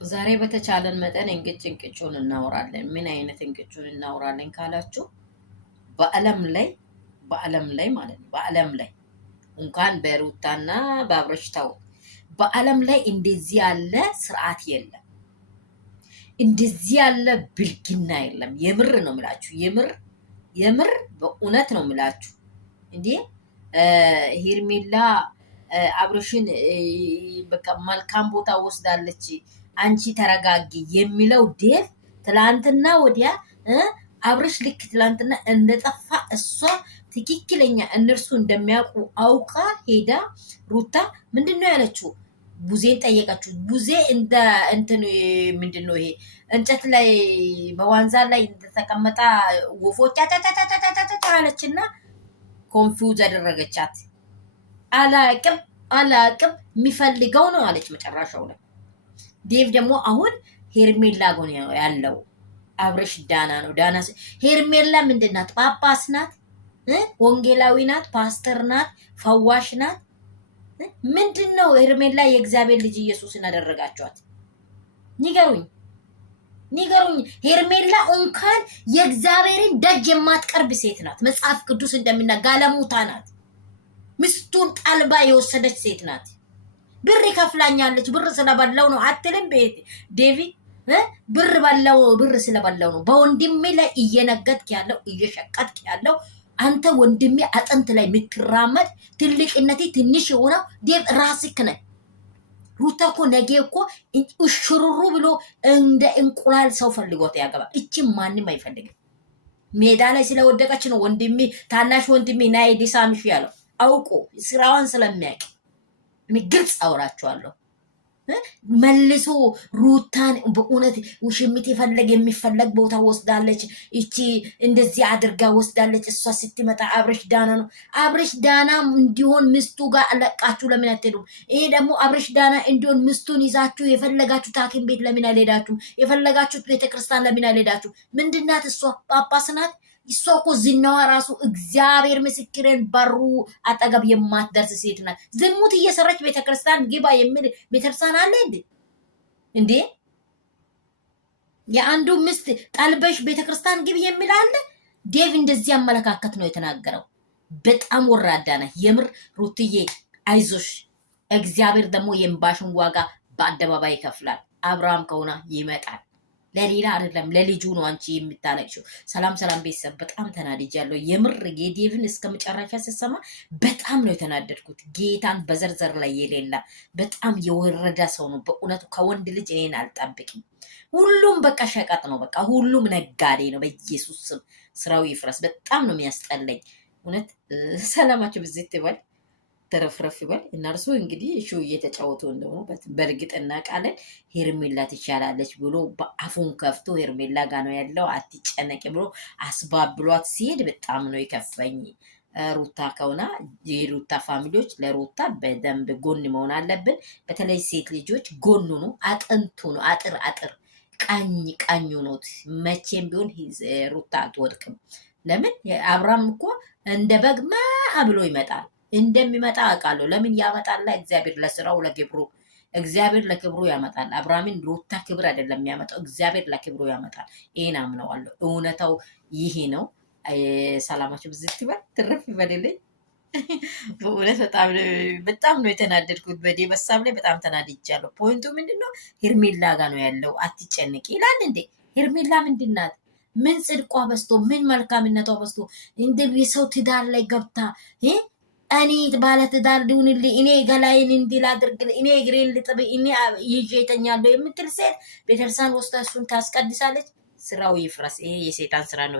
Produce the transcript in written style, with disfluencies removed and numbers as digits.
ዛሬ በተቻለን መጠን እንቅጩን እናወራለን። ምን አይነት እንቅጩን እናወራለን ካላችሁ በዓለም ላይ ማለት ነው። በዓለም ላይ እንኳን በሩታና በአብረሽታው በዓለም ላይ እንደዚህ ያለ ስርዓት የለም። እንደዚህ ያለ ብልግና የለም። የምር ነው ምላችሁ። የምር በእውነት ነው ምላችሁ። እንዴ ሄርሜላ አብረሽን በቃ መልካም ቦታ ወስዳለች፣ አንቺ ተረጋጊ የሚለው ዴቭ ትላንትና ወዲያ አብረሽ ልክ ትላንትና እንደጠፋ እሷ ትክክለኛ እነርሱ እንደሚያውቁ አውቃ ሄዳ ሩታ ምንድነው ያለችው? ቡዜን ጠየቀችው። ቡዜ እንደ እንትን ምንድነው ይሄ እንጨት ላይ በዋንዛ ላይ እንደተቀመጠ ወፎች አለችና ኮንፊውዝ አደረገቻት። አላቅም የሚፈልገው ነው አለች መጨረሻው ላይ። ዴቭ ደግሞ አሁን ሄርሜላ ጎን ያለው አብረሽ ዳና ነው። ዳና ሄርሜላ ምንድን ናት? ጳጳስ ናት? ወንጌላዊ ናት? ፓስተር ናት? ፈዋሽ ናት? ምንድን ነው? ሄርሜላ የእግዚአብሔር ልጅ ኢየሱስን አደረጋችኋት? ንገሩኝ። ሄርሜላ እንኳን የእግዚአብሔርን ደጅ የማትቀርብ ሴት ናት። መጽሐፍ ቅዱስ እንደሚናገር ጋለሞታ ናት። ምስቱን ጣልባ የወሰደች ሴት ናት። ብር ይከፍላኛለች ብር ስለበላው ነው አትልም? ቤት ዴቪ ብር ስለበላው ነው። በወንድሜ ላይ እየነገድክ ያለው እየሸቀጥክ ያለው አንተ ወንድሜ አጥንት ላይ የምትራመድ ትልቅነቴ ትንሽ የሆነው ዴቭ ራስክ ነህ። ሩታ እኮ ነገ እኮ እሽሩሩ ብሎ እንደ እንቁላል ሰው ፈልጎት ያገባል። እቺ ማንም አይፈልግም። ሜዳ ላይ ስለወደቀች ነው ወንድሜ ታናሽ ወንድሜ ናይ ዲሳምሽ ያለው አውቆ ስራዋን ስለሚያውቅ ግልጽ አውራቸዋለሁ። መልሶ ሩታን በእውነት ውሽሚት የሚፈለግ ቦታ ወስዳለች። እቺ እንደዚህ አድርጋ ወስዳለች። እሷ ስትመጣ አብረሽ ዳና ነው። አብረሽ ዳና እንዲሆን ምስቱ ጋር አለቃችሁ ለምን አትሄዱም? ይሄ ደግሞ አብረሽ ዳና እንዲሆን ምስቱን ይዛችሁ የፈለጋችሁ ታኪም ቤት ለምን አልሄዳችሁ? የፈለጋችሁት ቤተክርስቲያን ለምን አልሄዳችሁ? ምንድናት እሷ? ጳጳስ ናት። እሷ እኮ ዝናዋ ራሱ እግዚአብሔር ምስክሬን በሩ አጠገብ የማትደርስ ሴት ናት። ዝሙት እየሰራች ቤተክርስቲያን ግባ የሚል ቤተክርስቲያን አለ እንዴ? የአንዱ ምስት ጠልበሽ ቤተክርስቲያን ግብ የሚል አለ? ዴቭ እንደዚህ አመለካከት ነው የተናገረው። በጣም ወራዳ ነህ የምር ሩትዬ፣ አይዞሽ። እግዚአብሔር ደግሞ የእንባሽን ዋጋ በአደባባይ ይከፍላል። አብርሃም ከሆነ ይመጣል። ለሌላ አይደለም ለልጁ ነው አንቺ የምታለቅሽው። ሰላም ቤተሰብ፣ በጣም ተናድጃለሁ የምር ጌዴቭን እስከ መጨረሻ ስሰማ በጣም ነው የተናደድኩት። ጌታን በዘርዘር ላይ የሌላ በጣም የወረዳ ሰው ነው በእውነቱ። ከወንድ ልጅ እኔን አልጠብቅም። ሁሉም በቃ ሸቀጥ ነው፣ በቃ ሁሉም ነጋዴ ነው። በኢየሱስ ስም ስራው ይፍረስ። በጣም ነው የሚያስጠላኝ እውነት። ሰላማችሁ ብዝት ይበል፣ ተረፍረፍ ይበል። እነርሱ እንግዲህ ሾው እየተጫወቱ እንደሆነ በእርግጥ እናውቃለን። ሄርሜላ ትቻላለች ብሎ በአፉን ከፍቶ ሄርሜላ ጋ ነው ያለው አትጨነቂ ብሎ አስባብሏት ሲሄድ በጣም ነው የከፈኝ። ሩታ ከሆነ የሩታ ፋሚሊዎች ለሩታ በደንብ ጎን መሆን አለብን። በተለይ ሴት ልጆች ጎኑ ነው፣ አጥንቱ ነው፣ አጥር ቀኙ ነው። መቼም ቢሆን ሩታ አትወድቅም። ለምን አብርሃም እኮ እንደ በግ ብሎ ይመጣል። እንደሚመጣ አውቃለሁ። ለምን ያመጣል? እግዚአብሔር ለስራው ለክብሩ፣ እግዚአብሔር ለክብሩ ያመጣል። አብርሃምን ሩታ ክብር አይደለም የሚያመጣው፣ እግዚአብሔር ለክብሩ ያመጣል። ይሄን አምነዋለሁ። እውነታው ይሄ ነው። ሰላማችሁ ብዝት ይበል፣ ትርፍ ይበልልኝ። በእውነት በጣም ነው የተናደድኩት። በዴቭ ሀሳብ ላይ በጣም ተናድጃለሁ። ፖይንቱ ምንድነው? ሄርሜላ ጋ ነው ያለው። አትጨንቂ ይላል እንዴ? ሄርሜላ ምንድናት? ምን ጽድቋ በስቶ ምን መልካምነቷ በስቶ እንደ የሰው ትዳር ላይ ገብታ እኔ ባለ ትዳር ልሁንልኝ፣ እኔ ገላይን እንዲል አድርግልኝ፣ እኔ እግሬን ልጥብ፣ እኔ ይዤ እተኛለሁ የምትል ሴት ቤተክርስቲያን ወስዳ እሱን ታስቀድሳለች። ስራው ይፍረስ። ይሄ የሴጣን ስራ ነው።